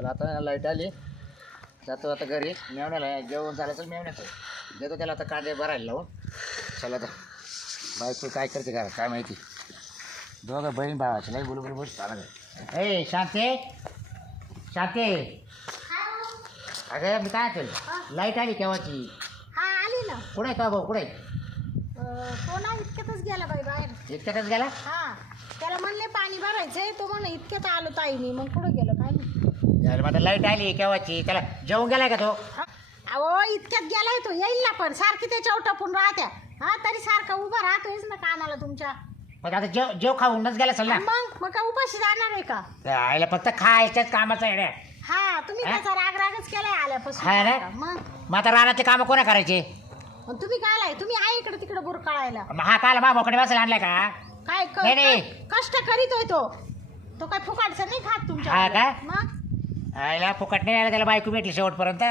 चला आता लाइट आली. जातो आता घरी. मेवण्याला जेवण झालं तर मेवण्याचं देतो त्याला आता कांदे भरायला लावून. चला आता बायको काय करते का? काय माहिती? दोघं बहीण भावाचे नाही बोलू बोलू बोल चालत ए शांते. शांते. अगं मी काय केलं लाइट आली केव्हाची? हा आली ना. कुठे आहे का भाऊ? कुठे ना इतक्यातच गेला बाई बाहेर. इतक्यातच गेला? हा त्याला म्हणले पाणी भरायचंय. तो म्हणे इतक्यात आलो ताईनी मग कुठं गेलो काय मग लाइट आली केव्हाची? त्याला जेवून गेलाय का तो? अहो इतक्यात गेलाय तो येईल ना पण. सारखी त्याच्यावर टपून राहत्या. हा तरी सारखा उभा राहतोयच ना कानाला तुमच्या. मग आता जेव जेव खाऊनच गेला ना? मग मग का उपाशी जाणार आहे का? आईला फक्त खायच्याच कामाचा येड्या हा तुम्ही हा? त्याचा राग रागच केलाय आल्यापासून. हा ना? मग? मग आता रानाचे कामं कोणा करायचे? मग तुम्ही काय आलाय? तुम्ही आहे इकडे तिकडे बुरकाळायला. मग हा काल मा मोकडे बसायला आणलाय का? काय क- नाही, नाही. कष्ट करीतोय तो. तो काय फुकाटचा नाही खात तुमच्या का? मग? आईला फुकट नाही आला त्याला बायको भेटली शेवटपर्यंत.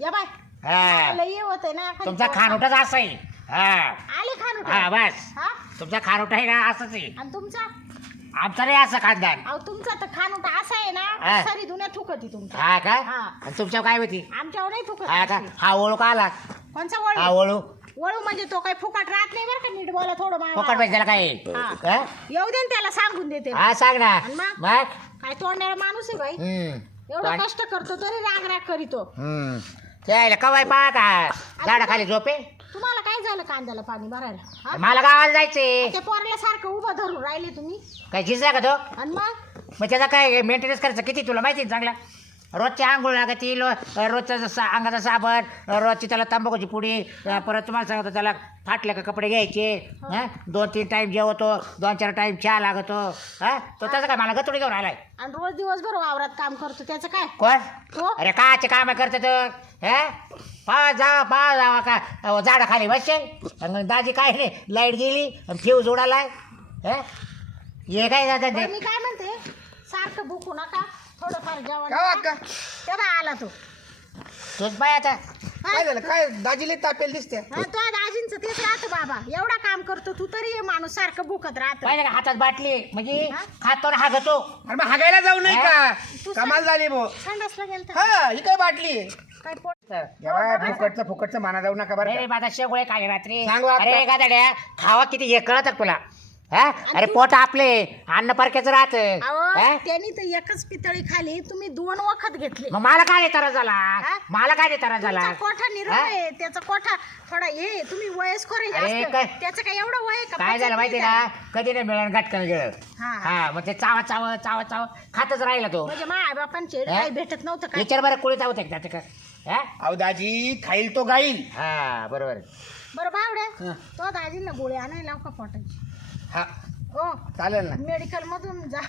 या बाय. हा. लई होत आहे ना खाली तुमचा. खानोटाच असा आहे. हा. आले खान हा बस. हा? तुमचा खानोटा आहे ना असंच आहे. आणि तुमचा? आमचा नाही असं खानदान. अहो तुमचा तर खानोटा असा आहे हा. ना सारी दुनिया थुकती तुमचा. हा का? हा. आणि तुमच्या काय होती? आमच्यावर नाही थुकत हा का? अशी. हा ओळू का आला. कोणचा हा वळू ओळू वळू म्हणजे तो काय फुकट राहत नाही बरं का नीट बोला थोडं. फुकट पाहिजे त्याला काय? हा. हा? येऊ दे ना त्याला सांगून देते. हा सांग ना. आणि मग? मग? काय तोंडाळा माणूस आहे बाई. हम्म. एवढं पण- कष्ट करतो तरी राग राग करीतो हम्म. त्याला कवाय पहा का झाडाखाली झोपे. तुम्हाला काय झालं कांद्याला पाणी भरायला? हा? मला गावाला जायचंय. त्या पोराला सारखं उभं धरून राहिले तुम्ही. काय झिजला का तो? आणि मग? मग त्याचा काय मेंटेनन्स करायचं किती तुला माहिती आहे चांगला? रोजची आंघोळ लागती लो रोजचा सा अंगाचा साबण रोजची त्याला तंबाखूची पुडी परत तुम्हाला सांगतो त्याला फाटले का कपडे घ्यायचे हं? दोन तीन टाईम जेवतो दोन चार टाईम चहा लागतो हा? तो त्याचा काय मला गतुडी घेऊन आलाय. आणि रोज दिवसभर वावरात काम करतो त्याचं काय? कोण? अरे काचे काम करते तो हे? पा जा पा जावा का अहो, झाडाखाली बसेल आणि दाजी काय नाही लाइट गेली आणि फ्यूज उडालाय हे? हे काय जातात बरं, मी काय म्हणते सारखं भुकू नका. थोडंफार जेवण का? अक्का? तेव्हा आला तो. तूच आता. काय झालं? काय? दाजीले तापेल दिसते. हा, तो दाजींचं तेच राहतं बाबा. एवढा काम करतो तू तरी ये माणूस सारखं भुकत राहत. पाहिजे का हातात बाटली म्हणजे हा? खातो ना हागतो. अरे मग हागायला जाऊ नाही का? तू कमाल झाली भो. संडासला गेलता हा ही काय बाटली? काय पोट जेव्हा फुकटचं फुकटचं माना जाऊ नका बरं अरे का? माझा शेगोळे काय रात्री. सांग बा अरे. गादड्या खावा किती हे कळत तुला? हा अरे पोट आपले अन्न परक्याचं राहत अहो त्यांनी तर एकच पितळी खाली तुम्ही दोन वखत घेतले मग मला काय त्रास झाला हा? मला काय त्रास झाला कोठा निरोग हा? आहे त्याचा कोठा थोडा हे तुम्ही वयस्कर आहे अरे जास्त. काय? त्याचं काय एवढं वय आहे का काय झालं माहिती ना कधी नाही मिळून गटकन गेलं हा. हा मग ते चावा चाव चावा चाव खातच राहिला तो म्हणजे माय बापांचे हा? काही भेटत नव्हतं काय विचार बरं कुळीत होते का त्याचं का हा? अहो दाजी खाईल तो गाईल हा बरोबर आहे. बरं बावड्या हा. तो दाजींना गोळी आणायला लाव का पोटाची हा. हो चालेल ना. मेडिकल मधून जा.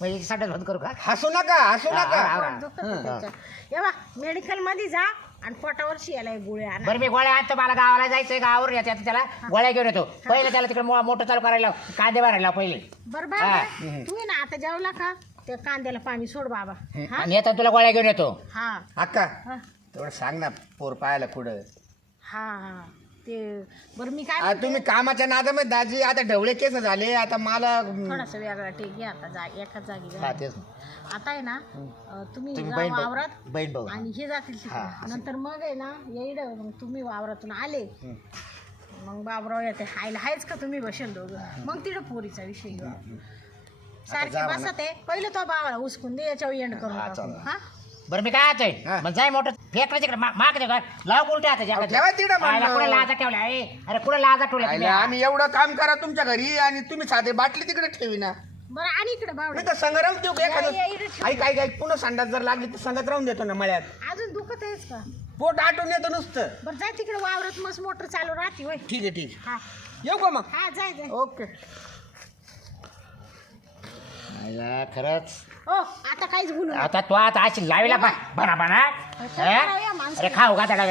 म्हणजे संडास बंद करू का? हसू नका हसू नका. हा, पोट दुखतं त्याचं. ये बा मेडिकलमध्ये जा आणि पोटावर शियाला गोळी आणा. बरं मी गोळ्या आणतो मला गावाला जायचंय गावावर येते. आता त्याला गोळ्या घेऊन येतो. पहिले त्याला तिकडे मो- मोठं चालू करायला लाव, कांदे भरायला लाव पहिले. बरं हा. बाबा तू ये ना आता जेवला का? त्या कांद्याला पाणी सोड बाबा. हा? आणि येताना तुला गोळ्या घेऊन येतो. हा. अक्का हा. तेवढं सांग ना पोर पाहायला कुठं हा हा. ते बरं मी काय तुम्ही कामाच्या नादामध्ये दाजी आता ढवळे केस झाले आता मला थोडासा वेगळा टेक घ्या आता जा एकाच जागी हा. तेच आता आहे ना अं, तुम्ही तुम्ही जा बहीण भाऊ वावरात बहीण भाऊ आणि हे जातील तिकडे. हा, असं. नंतर मग आहे ना येईड मग तुम्ही वावरातून आले. मग बाबराव येते. हायला हायच का तुम्ही बसेल दोघं? मग तिथं पोरीचा विषय घेऊ. सारखे जा म्हणा. बसत आहे. पहिलं तो बाबाला उचकून दे याच्यावर एंड करून हा, टाकू. हा? बरं मी काय हा. मग जाय मोठं फेकलं तिकडे माग दे लाव उलट्या आता अहो, ठेवा तिकडं म्हणलं. कुठे लाजा ठेवल्या अरे अरे कुठे लाजा आयला, तुम्ही? आम्ही एवढं काम करा तुमच्या घरी आणि तुम्ही साधे बाटली तिकडे ठेवी ना बरं आणि इकडे बावडे नाही तर संग्राम देऊ या, या, इकडे एखादं ठेव. आई काय काय पुन्हा संडास जर लागली तर संगत राहून देतो ना मळ्यात. अजून दुखत आहेच का? पोट आटून येतो नुसतं. बरं जाय तिकडे वावरात मस्त मोटर चालू राहते होय. ठीक आहे ठीक हा. आहे येऊ का मग? हा जाय जाय. ओके. आयला, खरंच? हो आता काहीच बोलू नका. आता तो आता अशी लावीला बना बना काय करावं या माणसाला? अरे खाऊ का त्याला?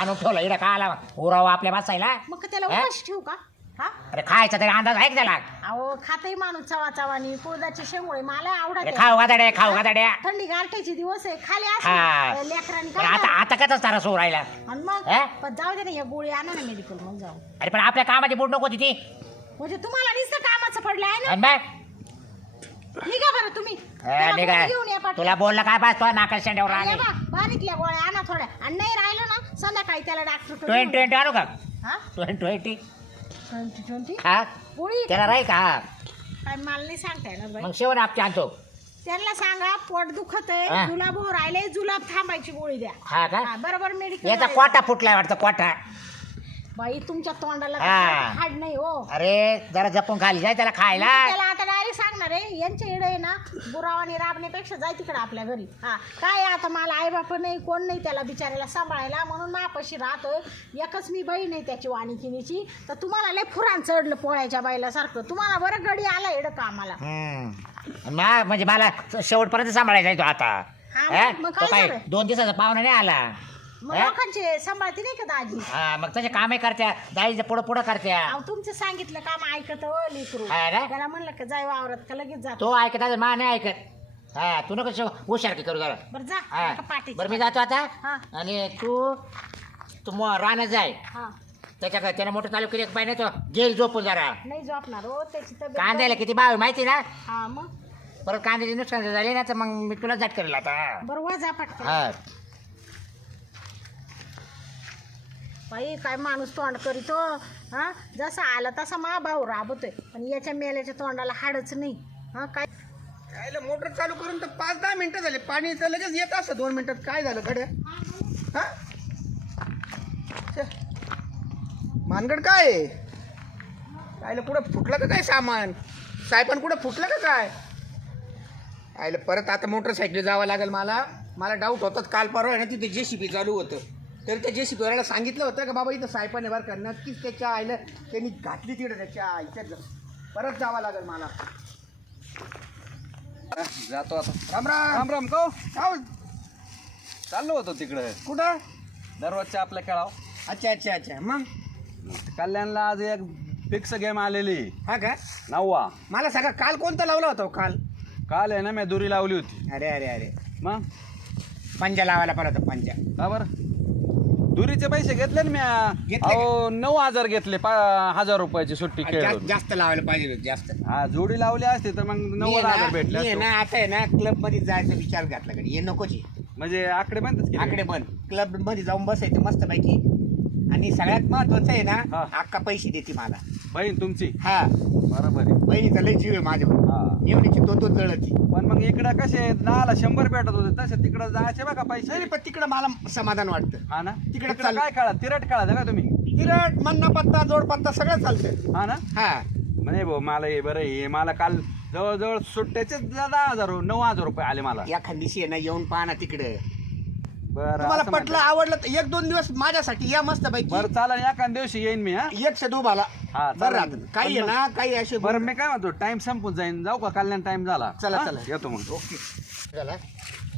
आणून ठेवलं इकडे का आला? उराव आपल्या बसायला. मग त्याला हा? ठेवू का? हा? अरे खायचा तरी अंदाज आहे का त्याला? अहो खातही माणूस चवा चवानी कुळदाची शेंगोळे मला अरे आवडत खाऊ गादाड्या खाऊ गादाड्या थंडी गारठ्याचे दिवस आहे खाली हा. असं लेकरांनी पण काय आता? आता कचाच तारा सो राहिला? आणि मग? पण जाऊ दे ना या गोळी आणा ना मेडिकलमध्ये जाऊ. अरे पण आपल्या कामाची बोट नको होती ती. म्हणजे तुम्हाला नुसतं कामाचं पडलं आहे ना? आणि मग? निघा बरं तुम्ही. हा, त्याला निघा. गोळी घेऊन या तुला बोललं काय पास तो नाका शेंड्यावर या बा, बारीकल्या गोळ्या आणा थोड्या. आणि नाही राहिलं ना संध्याकाळी त्याला डॉक्टर ट्वेंटी ट्वेंटी आणू का? हा? Twenty twenty. ट्वेंटी हा? त्याला का? हा काय मला नाही सांगता येणार बाई. मग आपची आणतो. त्यांना सांगा पोट दुखत आहे. जुलाब हो राहिले जुलाब थांबायची गोळी द्या. हा का? हा, बरोबर मेडिकल याचा कोटा फुटलाय वाटतं कोटा. बाई तुमच्या तोंडाला हा. हाड नाही हो? अरे जरा जपून खाली जाय त्याला खायला. त्याला आता डायरेक्ट सांगणार आहे यांच्या इडे आहे ना बुरावानी राबण्यापेक्षा जाय तिकडे आपल्या घरी. हा काय आहे आता मला आई बाप नाही कोण नाही त्याला बिचारायला सांभाळायला म्हणून मापाशी राहतोय. एकच मी बहीण आहे त्याची वाणिकिनीची. तर तुम्हाला लय फुरान चढलं पोळ्याच्या बाईला सारखं तुम्हाला बरं गडी आला इडं कामाला. हम्म. मा- म्हणजे मला शेवटपर्यंत सांभाळायचा आहे तो आता. हा, मग- हा? मग तो काय काय झालं? दोन दिवसाचा पाहुणा नाही आला. मग हा? लोकांचे सांभाळते नाही का दाजी? हा मग तसे कामे करत्या दाईचं पुढं पुढं करत्या. अहो तुमचं सांगितलं काम ऐकत हो लेकरू. हा ना? त्याला म्हणलं का जाय वावरात का लगेच जातो. तो ऐकत आहे, मा नाही ऐकत. हा तू नको शेव- हुशार की करू जरा. बरं जा हा. नका बरं मी जातो आता. हा. आणि तू तू मग राहण्यात जाय. हा. त्याच्या त्याने मोठं चालू केली पाहिजे तो गेल झोपून जरा. नाही झोपणार हो त्याची तब्येत कांद्याला किती भाव आहे माहिती ना? हा मग? परत कांद्याची नुकसान जर झाली ना तर मग मी तुला झट करेल आता. बरं वा जा पटकन. हा. बाई काय माणूस तोंड करीतो हा? जसा आला तसा मा भाऊ राबतोय. पण याच्या मेल्याच्या तोंडाला हाडच नाही. हा काय? यायला मोटर चालू करून तर पाच दहा मिनटं झाले. पाणी तर लगेच येत असं दोन मिनटात काय झालं खडे हा? छे. मानगड काय आहे? कुठं फुटलं का काय सामान? सायपण कुठं फुटलं का काय? आयला परत आता मोटरसायकल जावं लागेल मला. मला डाऊट होतात काल परवा आहे ना तिथे जे सी पी चालू होतं. तर त्या जे सी पीवाल्याला सांगितलं होतं का बाबा इथं सायपण आहे बरं का नक्कीच त्याच्या आईला त्यांनी घातली तिकडे त्याच्या आईच्या परत जावं लागेल मला. जातो आता. राम राम. राम राम को चाललो होतो तिकडे. कुठं? दररोजच्या आपल्या खेळाव अच्छा अच्छा अच्छा. मग? कल्याणला आज एक फिक्स गेम आलेली. हा का? नववा. मला सांगा काल कोणता लावला होता हो काल? काल आहे ना मी दुरी लावली होती. अरे अरे अरे. मग? पंजा लावायला होता पंजा. का बरं? दुरीचे पैसे घेतले ना मी घेतले अहो नऊ हजार घेतले पा हजार रुपयाची सुट्टी जास्त खेळून. जास्त लावायला पाहिजे होतं जास्त. हा जोडी लावली असती तर मग मी नव्वद आहे हजार ना- भेटले मी आहे असते. ना आता आहे ना क्लबमध्ये जायचा विचार घातला कडे हे नकोची म्हणजे आकडे बंदच आकडे बंद. क्लबमध्ये जाऊन बसायचं मस्त पैकी आणि सगळ्यात महत्वाचं आहे ना हा. अक्का पैसे देते मला. बहीण तुमची? हा. बरोबर आहे. बहिणीचा लय जीव आहे माझ्यावर. हा. तो तो जळती. पण मग इकडं कसे दहाला शंभर भेटत होते तसे तिकडं जायचे बघा पैसे? नाही पण तिकडं मला समाधान वाटतं. हा ना? तिकडं तिकडं चाल- काय काळा तिरट काळा का तुम्ही? तिरट मन्ना पत्ता जोड पत्ता सगळं चालतं. हा ना? हा. म्हणे भाऊ मला हे बरं हे मला काल जवळजवळ सुट्ट्याचेच दहा हजार नऊ हजार रुपये आले मला. या खंडीशी आहे ना येऊन पहा ना तिकडे. बरं तुम्हाला असं पटलं. आवडलं तर एक दोन दिवस माझ्यासाठी या मस्त पैकी. बरं चालेल एका दिवशी येईन मी हा. एक से दो बाला हा, बरं चालेल. राहतं. काही आहे ना काही असे बरं मी काय म्हणतो टाइम संपून जाईन. जाऊ का कल्याण टाइम झाला. चला, हा? चला. येतो मग. झाला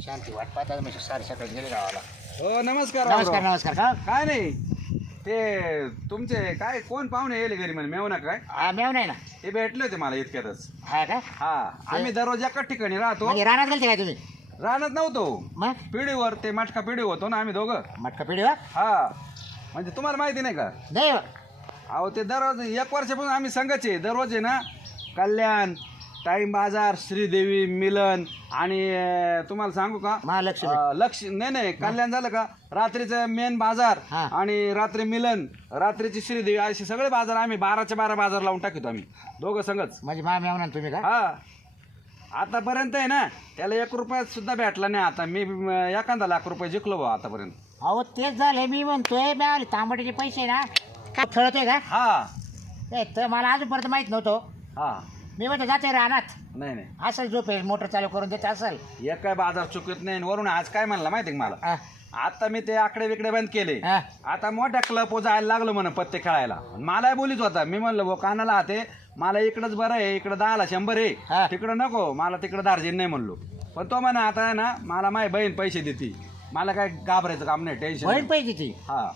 शांती वाट पाहता मी साडे सकाळी गेले गावाला. हो नमस्कार नमस्कार रावराव. नमस्कार. का काय नाही. ते तुमचे काय कोण पाहुणे येले घरी म्हणे? मेव ना काय? हा मेव नाही ना. ते भेटले होते मला इतक्यातच. हा का? हा आम्ही दररोज एकाच ठिकाणी राहतो. म्हणजे रानात गेलते काय तुम्ही? राहत नव्हतो. मग? पिढीवर ते मटका पिढी होतो ना आम्ही दोघं. मटका पिढीवर? हा. म्हणजे तुम्हाला माहिती नाही का? नाही. अहो ते दररोज एक वर्षापासून आम्ही संघच दररोज आहे ना कल्याण टाईम बाजार श्रीदेवी मिलन आणि अं, तुम्हाला सांगू का? महालक्ष्मी. अं, लक्ष नाही नाही कल्याण झालं का? रात्रीचं मेन बाजार हा. आणि रात्री मिलन रात्रीची श्रीदेवी असे सगळे बाजार आम्ही बाराच्या बारा बाजार लावून टाकतो आम्ही. दोघं संघच. म्हणजे मा मेव ना तुम्ही का? हा. आतापर्यंत आहे ना त्याला एक रुपयात सुद्धा भेटला नाही आता. मी एखादा लाख रुपये जिंकलो बा आतापर्यंत. अहो तेच झाले मी म्हणतोय मिळाले तांबटीचे पैसे ना काय खेळतोय का? हा. ते तर मला अजूनपर्यंत माहीत नव्हतं. हा. मी म्हणतो जाते रानात. नाही नाही. असेल झोप आहे मोटर चालू करून देत असेल. एक काय बाजार चुकत नाही आणि वरून आज काय म्हणला माहिती का मला? हा, आता मी ते आकडे विकडे बंद केले. हा. आता मोठ्या क्लब जायला लागलो म्हण पत्ते खेळायला. मलाही बोलीच होता. मी म्हणलं भाऊ कानाला हाते मला इकडंच बरं आहे इकडं दहाला शंभर हा. आहे तिकडं नको मला तिकडं दार्जिन नाही म्हणलो. पण तो म्हणा आता आहे ना मला माझी बहीण पैसे देते. मला काय घाबरायचं काम नाही बहीण टेन्शन पाहिजे ती हा.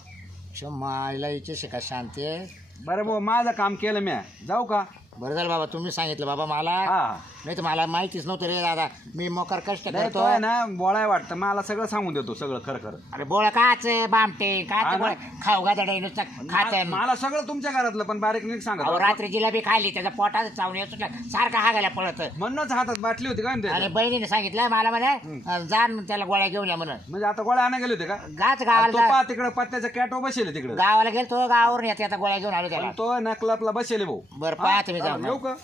शो मायला हिची शिका शांती आहे? बरं भाऊ माझं काम केलं मी जाऊ का? बरं झालं बाबा तुम्ही सांगितलं बाबा मला. हा. नाही तर मला माहितीच नव्हतं रे दादा. मी मोकार कष्ट नाही करतो. तो आहे ना बोळाय वाटतं. मला सगळं सांगून देतो सगळं खरं खरं. अरे बोळ काच बामटे हा काच ना. बोळ. खाऊ गादडे नुसतं खात मा- मला सगळं तुमच्या घरातलं पण बारीक नीट सांगा. रात्री जिलेबी खाल्ली त्याचा पोटात चावून येत सुटला सारखा हागायला पळत. म्हणूनच हातात बाटली होती काय आणि म्हणते बहिणीने सांगितलं मला म्हणे जा न त्याला गोळ्या घेऊन या म्हणून. म्हणजे आता गोळ्या आणा गेले होते का? गाच तो गावाला पा तिकडे पत्त्याच्या कॅटो बसेल तिकडे. गावाला गेलतो गावावरून येते आता गोळ्या घेऊन आलो त्याला. तो ना क्लबला बसेल भाऊ. बरं पाहा तुम्ही जाऊन. येऊ का?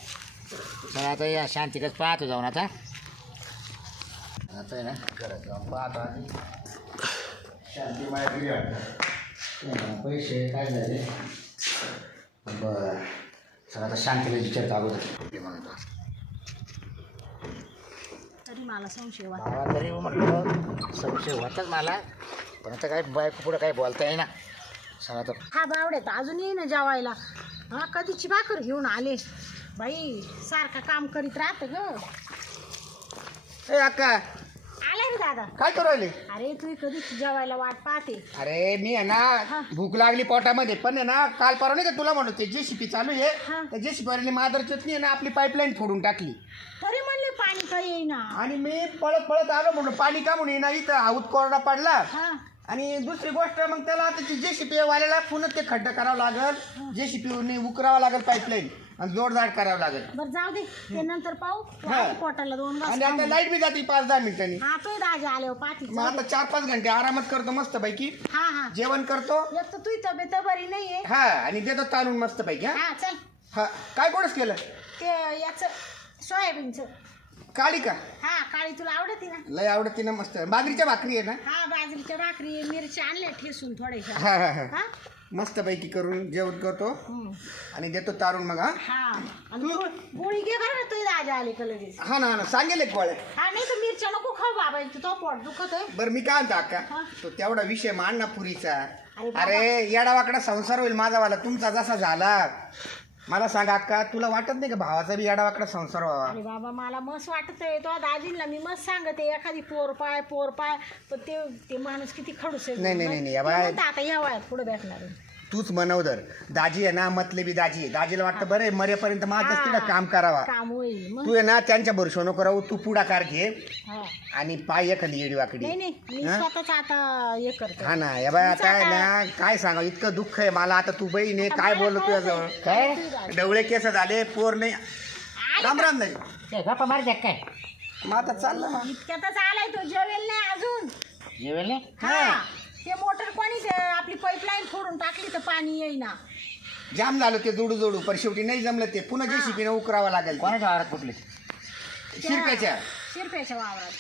चला आता या शांतिकच पाहतो जाऊन आता. आता आहे ना घरात जाऊन पाहतो आधी शांती माहिती पैसे काय झाले? बरं चला आता शांतीला विचारतो अगोदर. म्हणतो. तरी मला संशय वाटतो. मला तरी म्हटलं संशय होताच मला. पण आता काय बायको पुढं काही बोलता येईना. चला आता. हा बावड्यात अजून येई ना जेवायला. हा कधीची भाकर घेऊन आले? बाई सारखं काम करीत राहत ग. ए अक्का. आले रे दादा. काय करू राहिले? अरे तू कधीच जेवायला वाट पाहते. अरे मी आहे ना भूक लागली पोटामध्ये. पण आहे ना काल परवा नाही का तुला म्हणत ते जेसीपी चालू आहे. हा. त्या जेसीपी मादर चटणी आहे ना आपली पाईपलाईन फोडून टाकली. तरी म्हणले पाणी काही येईना. आणि मी पळत पळत आलो म्हणून पाणी का म्हणून येईना इथं आऊत कोरडा पडला. हा. आणि दुसरी गोष्ट मग त्याला त्याची जेसीपी वाल्याला पुन्हा ते खड्डा करावं लागल. जेसीपी उकरावं लागेल पाईपलाईन आणि जोडजाड करावं लागेल. बर जाऊ दे. ते नंतर पाहू. हा. आधी पोटाला दोन आणि आता. लाइट बी जाते पाच दहा मिनिटांनी. हा तो दाजी आले हो पाठी मग आता चार पाच घंटे आरामात करतो मस्त पैकी हा हा. जेवण करतो. एक तर तुझी तब्येत बरी नाहीये. हा आणि देतो ताणून मस्त पैकी हा. हा चल. हा काय कोणच केलं? ते याच सोयाबीनचं. काळी का? हा काळी तुला आवडते ना? लय आवडते ना मस्त. बाजरीच्या भाकरी आहे ना? हा बाजरीच्या भाकरी मिरची आणल्या ठेसून थोड्याशा. हा हा हा. हा? मस्त पैकी करून जेवण करतो. हम्म. आणि देतो तारून मग हा. हा. आणि गोळ- गोळी घे बरं ना तुझी दाजी आले का लगेच? हा ना हा ना. सांगेल एक गोळ्या. हा नाही तर मिरच्या नको खाऊ बाबा तो पोट दुखत आहे. बरं मी काय म्हणतो अक्का हा. तो तेवढा विषय ना पुरीचा. अरे बाबा. अरे येडावाकडा संसार होईल माझावाला तुमचा जसा झाला. मला सांग अक्का तुला वाटत नाही का भावाचा बी येडावाकडा संसार व्हावा? अरे बाबा मला मस्त वाटत आहे तो दाजींना मी मस्त सांगते एखादी पोर पाय पोर पाय पण ते ते माणूस किती खडूस आहे. नाही, नाही, नाही, नाही, या बाय- आता या वयात पुढे भेटणार आहे. तूच मनवदर. दाजी आहे ना मतलेबी दाजी आहे. दाजीला वाटतं बरं आहे, मरेपर्यंत माझ्याच हा. तिला काम करावा. काम होईल मग? तू आहे ना त्यांच्या भरोशा नको राहू तू पुढाकार घे. हा. आणि पाय एखादी येडी वाकडी. नाही नाही मी हा? स्वतःच आता हे करते हा ना या बाय आता आहे ना काय सांगा इतकं दुःख आहे मला आता तू बहीण आहे काय बोललो तुझ्याजवळ काय? डवळे केस झाले पोर नाही. राम राम नाही गप्पा मार द्या काय. मग आता चाललं ना. इतक्यातच आलाय तो जेवेल नाही अजून. जेवेल नाही? हा. ते मोटर कोणी ते आपली पाईपलाईन फोडून टाकली तर पाणी येईना. जाम झालं ते जोडू जोडू पण शेवटी नाही जमलं ते. पुन्हा जेसीपीने उकरावं लागेल कोणाच्या वावरात कुठले शिरप्याच्या. शिरप्याच्या वावरात.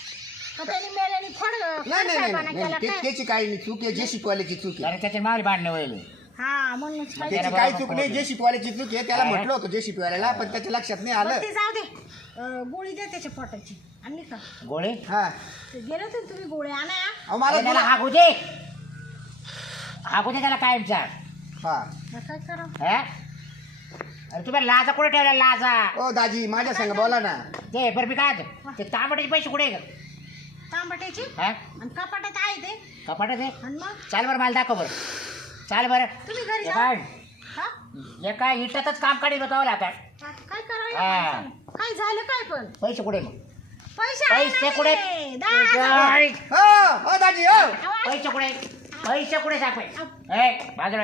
त्यांनी मेल्याने नाही नाही नाही, खोडसाळपणा नाही केला नाही ते- काय? त्याची काही नाही चूक आहे जेसीपी वाल्याची चूक आहे. अरे त्याचे मावली भांडणं व्हायले. हा म्हणूनच पाहिजे. त्याची काही चूक नाही जेसीपी वाल्याची चूक आहे त्याला म्हटलं होतं वाल्याला पण त्याच्या लक्षात नाही आलं. ते जाऊ दे अं, गोळी दे त्याच्या पोटाची. आणली का? गोळे? हा. ते गेले होते ना तुम्ही गोळी आणा. अहो मला अरे त्याला तुला- हागू दे. हागू दे त्याला कायमचा हा. मग काय करा हा? अरे तुम्ही लाजा कुठे ठेवल्या लाजा? ओ दाजी माझ्या संग बोला ना. ते बरं मी काय म्हणतो, ते तांबडीचे पैसे कुठे आहे ग? तांबट्याची? हा? आणि कपाटात आहे ते. कपाटात आहे? आणि मग? चाल बरं मला दाखव बरं. चाल बरं. तुम्ही घरी हे जा. काय हा? हे काय इटातच काम काढी होतं आता आता काय करावं हा. माणसाला? काय झालं काय पण? पैसे कुठे मग? पैसे आहे पैसे कुठे? रे. दहा हजार. पैसे हो ओ दाजी हो अहो, कुठे? पैसे कुठे सापे ए बाजूला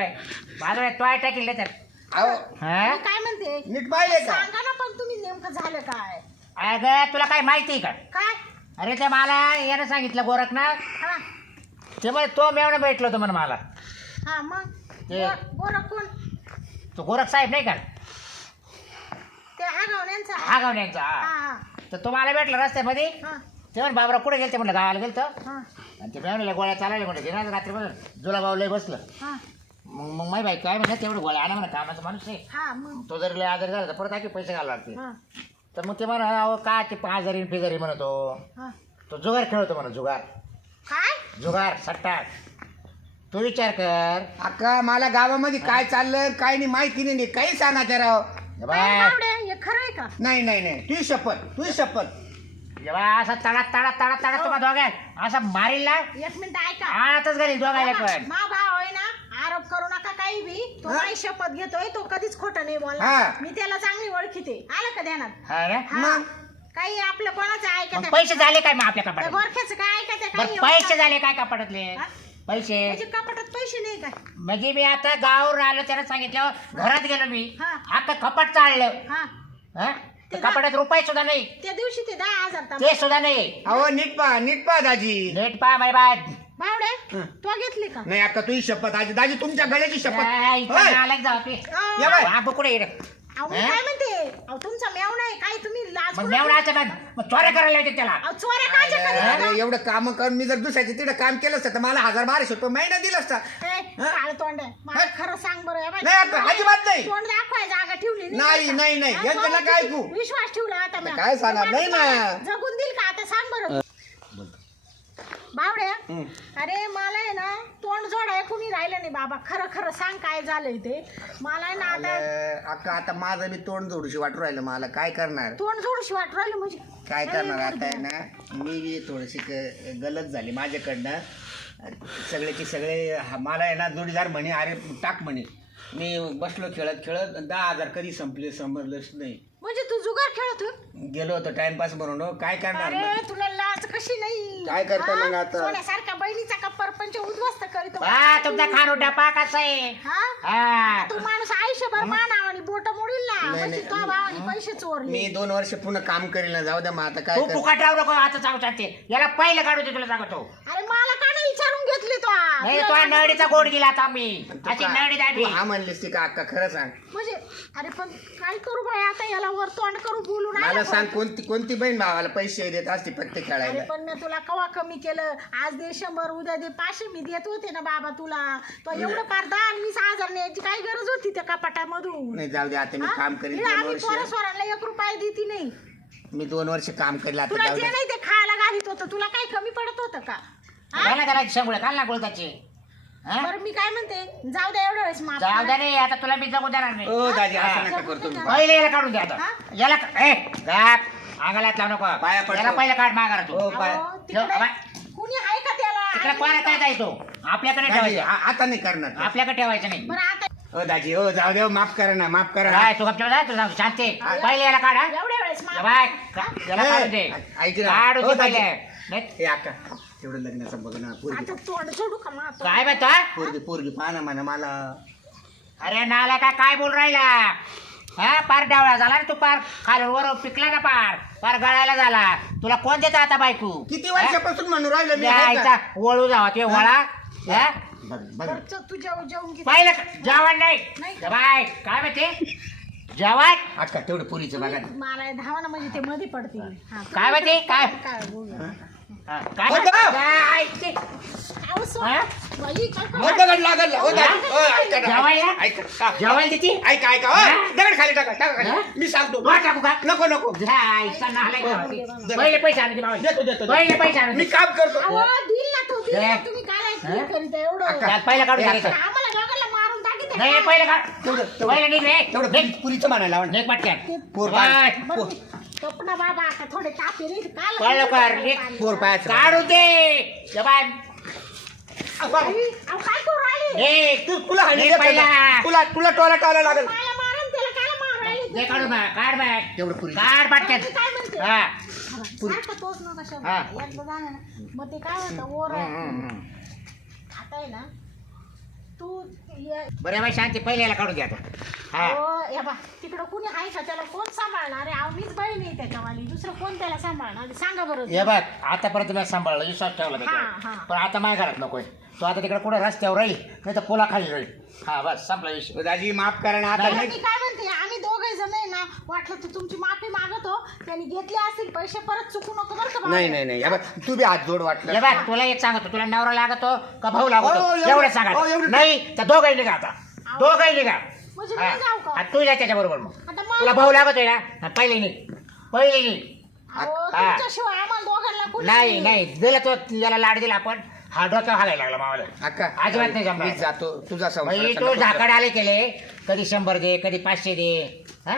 बाजूला. तो आहे टाकील तर. अहो हा? मी काय म्हणते? नीट पाहिले का? सांगा ना पण तुम्ही नेमकं झालं काय? अगं तुला काय माहिती आहे का? काय? अरे ते मला यानं सांगितलं गोरख ना हा. ते म्हणे तो मेवणं भेटलो होतं म्हणे मला. हा मग? ते- कोण? तो गोरख साहेब नाही का? ते आगावण्यांचा. हा गावण्यांचा हा. हा हा. तर तो मला भेटला रस्त्यामध्ये. हा. ते म्हणे बाबरा कुठे गेलते म्हणलं गावाला गेलतो. हा. आणि ते मेवणीला गोळ्या चालायला म्हणलं ते ना रात्री बघ जुला लय बसलं. हा. मग मग माही बाई काय म्हणलं तेवढं गोळ्या आणा म्हणा कामाचा माणूस आहे. हा मग. तो जर लय आजारी झाला तर परत आणखी पैसे घालावे लागते हा. तर मग ते म्हणा अहो काय ते आजारी फिजारी म्हणतो हा. तो जुगार खेळतो म्हणा जुगार. काय? जुगार सट्टा. तू विचार कर. अक्का मला गावामध्ये काय चाललं काय नाही माहिती नाही काही सांगा त्या राव. हे काय बाय. बावड्या, हे खरं आहे का? नाही नाही नाही. तुझी शपथ तुझी शपथ. जेव्हा असा तडा तडा तडा तडा तुम्हा दोघाय असा मारील ना एक मिनिट ऐका. आतच घालील दोघायला पण. मा भाव आहे ना आरोप करू नका काही बी. तो हा? शपथ घेतोय तो कधीच खोटं नाही हा. बोलला मी त्याला चांगली ओळखीते. आलं का ध्यानात? हा ना? हा. काही आपलं कोणाचं मग ऐकत पैसे झाले काय मग आपल्या कपाटात? गोरख्याचं काय ऐकत आहे? बरं काही पैसे झाले काय कपाटातले? हा? पैसे. म्हणजे कपाटात पैसे नाही का म्हणजे मी आता गावावर आलो त्याला सांगितलं घरात गेलो मी. हा. आता कपाट चाललं. हा. हा? ते कपाटात रुपये सुद्धा नाही. त्या दिवशी ते दहा हजार तांबे. ते सुद्धा नाही. अहो नीट पहा नीट पहा दाजी. नेट पा माय बाद बावडे तू घेतली का? नाही आता तुझी शपथ दाजी दाजी तुमच्या गळ्याची शपथ. होय. नालायक जाऊ आपली अहो, या बाय. अहो, मी? काय म्हणते अहो तुमचा मेव नाही काय तुम्ही लाज मग करून- मेवण्याचं मग मग चोऱ्या करायला येते त्याला अहो, चोऱ्या अरे, होता? एवढं काम करून मी जर दुसऱ्याच्या तिकडे काम केलं असतं तर मला हजार बाराशे रुपये महिना दिला असता काळं तोंड आहे. मला खरं सांग बरं बाई. नाही, आता अजिबात नाही. तोंड दाखवाय जागा ठेवली नाही, नाही, नाही. हा, यांचं मग नका किती ऐकू. विश्वास ठेवला आता मी. काय सांगणार? नाही ना. जगून देईल का आता सांग बरं बावड्या? अरे मला आहे ना तोंड जोडाय कुणी राहिलं नाही बाबा. खरं खरं सांग काय झालंय ते. मला आहे ना आता अक्का आता माझं मी तोंड जोडूशी वाटू राहिलं मला. काय करणार? तोंड जोडशी वाटू राहिलं म्हणजे काय करणार आता आहे ना? मी बी थोडीशी क- गलत झाली माझ्याकडनं. सगळेचे सगळे हा- मला आहे ना जोडीदार म्हणे अरे टाक म्हणे. मी बसलो खेळत खेळत दहा हजार कधी संपले समजलंच नाही. म्हणजे तू जुगार खेळत? गेलो होतो टाइमपास म्हणून हो, काय करणार मग? तुला लाज कशी नाही? काय करता हा? मग आता? सोन्यासारख्या बहिणीचा का परपंच उद्ध्वस्त करीतो? तुमचा खान डपा कसा आहे हा? हा. तू माणूस आयुष्यभर मानावानी बोट मोडील ना? नाही, म्हणजे नाही. तो भावानी पैसे चोरले. मी दोन वर्ष पुन्हा काम करेल ना जाऊ द्या मग आता काय तू कर फुकट राहू नको आता सांगू शकते याला पहिलं काढू दे तुला सांगतो. अरे मला का तो नाही तुला गोड गेला आता मी. तू अशी का- नळी तू दाबी हा म्हणलीस ती का अक्का खरं सांग. म्हणजे अरे पण काय करू बाई आता याला वर तोंड करू बोलून मला सांग कोणती कोणती बहीण भावाला पैसे देत असते पत्ते अरे खेळायला पण मी तुला कवा कमी केलं? आज दे शंभर उद्या दे. पाचशे मी देत होते ना बाबा तुला. तो एवढं पार दहा आणि वीस हजार न्यायची काय गरज होती त्या कपाटामधून? नाही जाऊ दे आता मी हा? काम करेल इकडे दोन आम्ही वर्ष. पोरं सोरांना एक रुपया देती नाही. मी दोन वर्ष काम करेल आता तुला जाऊ जे दे. नाही ते खायला घालीत होतं. तुला काही कमी पडत होतं का? घाला त्याला शेंगुळे घाल ना गोळताचे बरं मी काय म्हणते? जाऊ दे एवढ्या वेळेस माफ जाऊ करा. दे रे आता तुला मी जगू देणार नाही. ओ दाजी असं. नका करतो तुम्ही. पहिले याला काढून द्या आता? याला ए गाप. अंगाला लावू नको. पाया पडतो. याला पहिलं काढ मागार तू. हो, पाय. अहो, तिकडे जाऊ, बाय. कुणी आहे का त्याला? कोणा काय जायचो आपल्याकडे दाजी, ठेवायचं. आ- आता नाही करणार आपल्याकडे ठेवायचं नाही. बरं आता ओ दाजी ओ जाऊ दे हो, माफ करा ना माफ करा ना. काय तू गपचूप जा तुला शांती पहिले याला काढा एवढ्या वेळेस माफ बाय. करा. याला ऐक ना. काढू हो, दे दाजी. नाही, हे अक्का तेवढं लग्नाचं बघ ना पोरगी आता तोंड सोडू का मग आता? काय म्हणतो पोरगी पोरगी पहा ना म्हणा मला. अरे नाला का काय बोल राहिला? हा पार डावळा झाला ना तू पार. खालून वर पिकला ना पार. पार गळायला झाला. तुला कोण देत आता बायको? किती वर्षापासून म्हणून राहिलं मी? वळू जावा ते वळा. हा? बघ बघ. बरं, चल, तू जेव- जेवून घे. पाहिलं का? जेवण नाही. नाही. बाय काय माहिती? जेवण? अक्का तेवढं पोरीचं बघा मला धावा ना म्हणजे ते मध्ये पडते हा, काय माहिती? काय? काय बोलू? हा, काय? काय हा? दगड लागल ऐका ना. जेवायला? ऐका हा. जेवायला देती ऐका ऐका हा? ओ, दगड खाली टाका टाका खाली? मी सांगतो वर टाकू का नको नको जायचा नालायक गावाची. पहिले पैसे. देतो देतो. पहिले मी. काम करतो त्यात पहिलं काढून हे नाही? पहिलं काढ तेवढं तेवढं पहिलं निघ रे तेवढं निघ. पुरी- पुरीचं म्हणायला. निघ पटकन पोर बाय. पाय. बरं, कपडा बाबा आता थोडे ताप येईल काल पहिलं कर निघ. पोर पायाचं काढू दे. जबान बाई, अहो, काय करू राहिले? ए तू तुला हानी निघ देतो पहिला. ना. तुला तुला टोला टोला लागल. मला मारून त्याला काय मारू राहिले? दे काढू बा काढ बाय तेवढं पुरी. काढ बरं, मी पटकन काय म्हणते? हा. सारखं तोच हा. एकदा ना. मग ते काय म्हणतं ओर. आता आहे ना? तू ये- बरं बाई शांती. पहिले याला काढून द्या आता. हा. हो, या बा तिकडं कुणी आहे का? त्याला कोण सांभाळणार आहे? अहो, मीच बहीण आहे त्याच्यावाली. दुसरं कोण त्याला सांभाळणार? सांगा बरं ये बघ आतापर्यंत मी सांभाळलं विश्वास ठेवला हा, त्याच्यावर. हा. पण आता माझ्या घरात नकोय. तो आता तिकडे कुठे रस्त्यावर राहील नाही तर पोलाखाली राहील. हा बस संपला विषय. दाजी माफ करा ना आता बरं, नाही मी काय म्हणते आम्ही दोघे जण आहे ना वाटलं तर तुमची माफी मागतो. त्यांनी घेतले असतील पैसे परत चुकू नको बरं का नाही? नाही नाही. या बघ, तू बी हात जोड ये वाटलं बघ तुला एक सांगतो तुला नवरा लागतो का भाऊ हो, लागतो? एवढं- एवढं हो, सांगा एवढं- नाही तर दोघंही निघा आता. दोघंही निघा. म्हणजे. मी जाऊ का? हा, तू जा त्याच्या बरोबर मग. आता तुला भाऊ लागतोय ना? हा, पहिले निघ. पहिले निघ. अहो, हा. तुमच्याशिवाय आम्हाला दोघांना कोणी नाही नाही. दिला तो याला लाड दिला आपण हा डोक्यावर हागायला लागला मावाला. अक्का अजिबात नाही जमणार. मी जातो. तुझा बाई तू. झाकड आले केले. कधी शंभर दे कधी पाचशे दे. हा?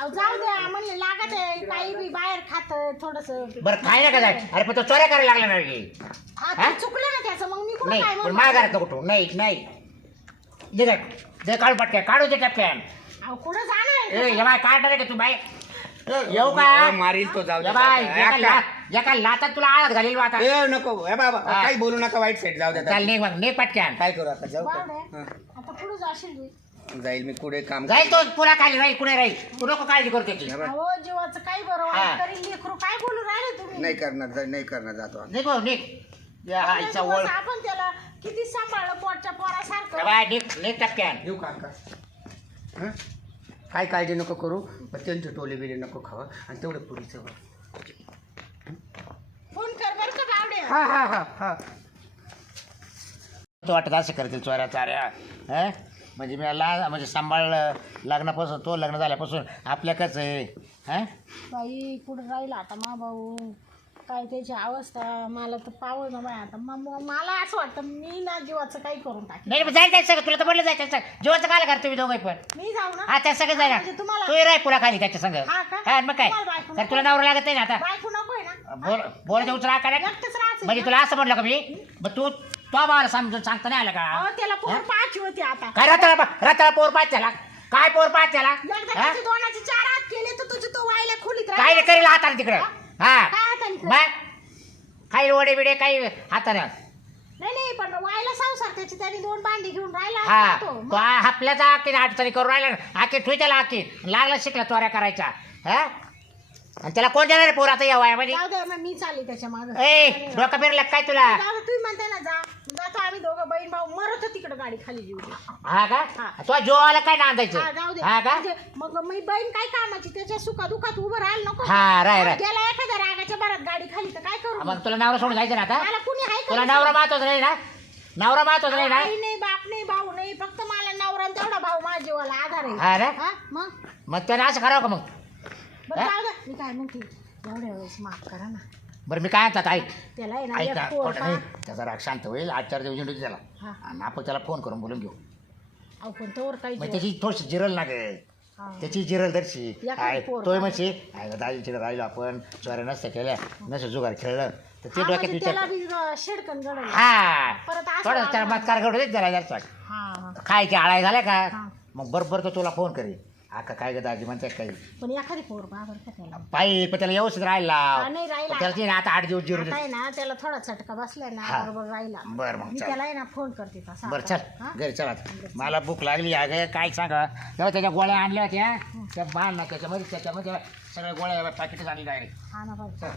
अहो, जाऊ द्या. म्हणले लागत आहे. काही बी बाहेर खात थोडस. बरं काय ना काय अरे पण तो चोऱ्या करायला लागला नाही की हा? चुकलं ना त्याचं. मग मी कुठं नाही काय पण म्हणू? माझ्या घरात नको ठेवू. नाही नाही. दे दे. दे काढू पटक्या काढू दे टपक्यान अहो, कुठं जाणार ए हे बाय काढणार आहे का तू बाय. येऊ का? मारील तो जाऊ दे या बाय. एका ला- एका लातात तुला आळात घालील बा आता. ए नको ए बाबा हा. काही बोलू नका वाईट साईड जाऊ दे चाल निघ मग निघ पटक्यान काय करू आता जाऊ का? बावड्या आता पुढे जाशील हा. जाईल मी कुठे काम जाईल तो पुला खाली राहील कुठे राहील? तू नको काळजी त्याची. हे अहो जीवाचं काय बरं हा. वाईट तरी लेकरू काय बोलू राहिले तुम्ही? नाही करणार जा- नाही करणार जातो. निघो निघ. या आईचा आपण त्याला किती सांभाळलं पोटच्या पोरासारखं बाय निघ निघ टपक्यान येऊ का अंका? हं? काय काळजी नको करू पण त्यांचे टोले बिले नको खावा आणि तेवढं पुरीचं बघ. फोन कर बरं का बावड्या हा हा हा हा तो वाटत असं करतील चोऱ्या चाऱ्या हं? म्हणजे मी ला म्हणजे सांभाळलं लग्नापासून तो लग्न झाल्यापासून आपल्याकच आहे हं? बाई कुठं राहिला आता मा भाऊ काय त्याची अवस्था मला तर पाव ना आता. म- म- मला असं वाटतं मी ना जीवाचं काही करून टाकेन. नाही जायचं सगळं. तुला तर म्हटलं जायचं सगळं जीवाचं काय करतो तुम्ही दोघं पण? मी जाऊ ना. हा त्या सगळं जाय म्हणजे तुम्हाला तू राय पुला खाली त्याच्या संग. हा का? हा मग काय? तुम्हाला बायको तर तुला नवरा लागत नाही ना आता. बायको नकोय ना. बोल बोलायचं उचला काय एकटंच राहायचं म्हणजे तुला असं म्हटलं का मी? मग तू तो मला समजून सांगता नाही आलं अहो, का त्याला पोर पाहायची होती आता. काय रताळा रताळा पोर पाच त्याला? काय पोर पाच त्याला? एकदा हा? त्याचे दोनाचे चार हात केले तर तुझे तो वायला खोलीत काय नाही करेल हाताने तिकडं? हा. काय? मग? काही वडे बिडे काही हाताने. नाही नाही पण वायला संसार त्याची त्याने दोन भांडी घेऊन राहिला हा. असता तो. तो आ- आपल्याचा आखी अडचणी करून राहिला. ना ठुई त्याला आखी लागला शिकला चोऱ्या करायचा. हा? आणि त्याला कोण देणार आहे पोर आता या वयामध्ये? जाऊ दे मग मी चालली त्याच्यामागे. ए डोकं फिरलं काय तुला? तुम्ही म्हणताय ना जा. आम्ही दोघं बहीण भाऊ मरत तिकडे गाडी खाली दे हा का? हा. तो जोवाला काय हा, नांदायचं जाऊ दे. हा का? म्हणजे मग मी बहीण काय कामाची? त्याच्या सुखा दुखात उभं राहायला नको. हा, राय, राय. गेला एखाद्या रागाच्या भरात गाडी खाली तर काय करू? मग तुला नवरा सोडून जायचं ना आता? मला कुणी आहे का? तुला नवरा महत्त्वाचा नाही ना? नवरा महत्त्वाचा नाही ना? आई नाही बाप नाही भाऊ नाही फक्त मला नवरा आणि तेवढा भाऊ माझ्या जीवाला आधार आहे. हा ना? हा मग? मग त्याने असं करावं का मग? बरं हा? जाऊ दे. मी काय म्हणते एवढ्या वेळेस माफ करा ना. बरं मी काय म्हणतात ऐक. त्याला आहे ना ऐक एक ना पोर थोडं पहा. नाही, त्याचा राग शांत होईल. आठ चार दिवस येऊन त्याला. हा. आणि आपण त्याला फोन करून बोलून घेऊ. अहो पण तोवर काही मग जीव- त्याची थोडीशी जिरल हा. त्याची जिरल दर्शी एखादी काय पोर तोय का? म्हणशी दाजीकडे राहिलो आपण. चोऱ्या नसत्या केल्या. नसं जुगार खेळलं. तर ते हा, डोक्यात म्हणजे विचार त्याला बी अं, शेडकन हा. परत असं थोडं त्याला वागणार. मत्कार घडू देत जरा जरा हा खायची आळाय झाल्या का? हा. मग बरोबर तो तुला फोन करेल आका काय ग दाजी म्हणतात काही? पण एखादी पोर बाबर का त्याला? पाहिजे पण त्याला व्यवस्थित राहिला हा, नाही राहिला. त्याला ते ना आता आठ दिवस जिरू आता आहे ना त्याला थोडा चटका बसलाय ना हा. बरोबर राहिला. बरं मग मी. त्याला आहे ना फोन करते तसा बरं. चल. हा? घरी चल. आता मला भूक लागली अगं. काय सांगा? तेव्हा त्याच्या गोळ्या आणल्या होत्या. त्या बाण ना त्याच्यामध्ये त्याच्यामध्ये सगळ्या गोळ्या पॅकेट आणली डायरेक्ट हा ना बाई. चल.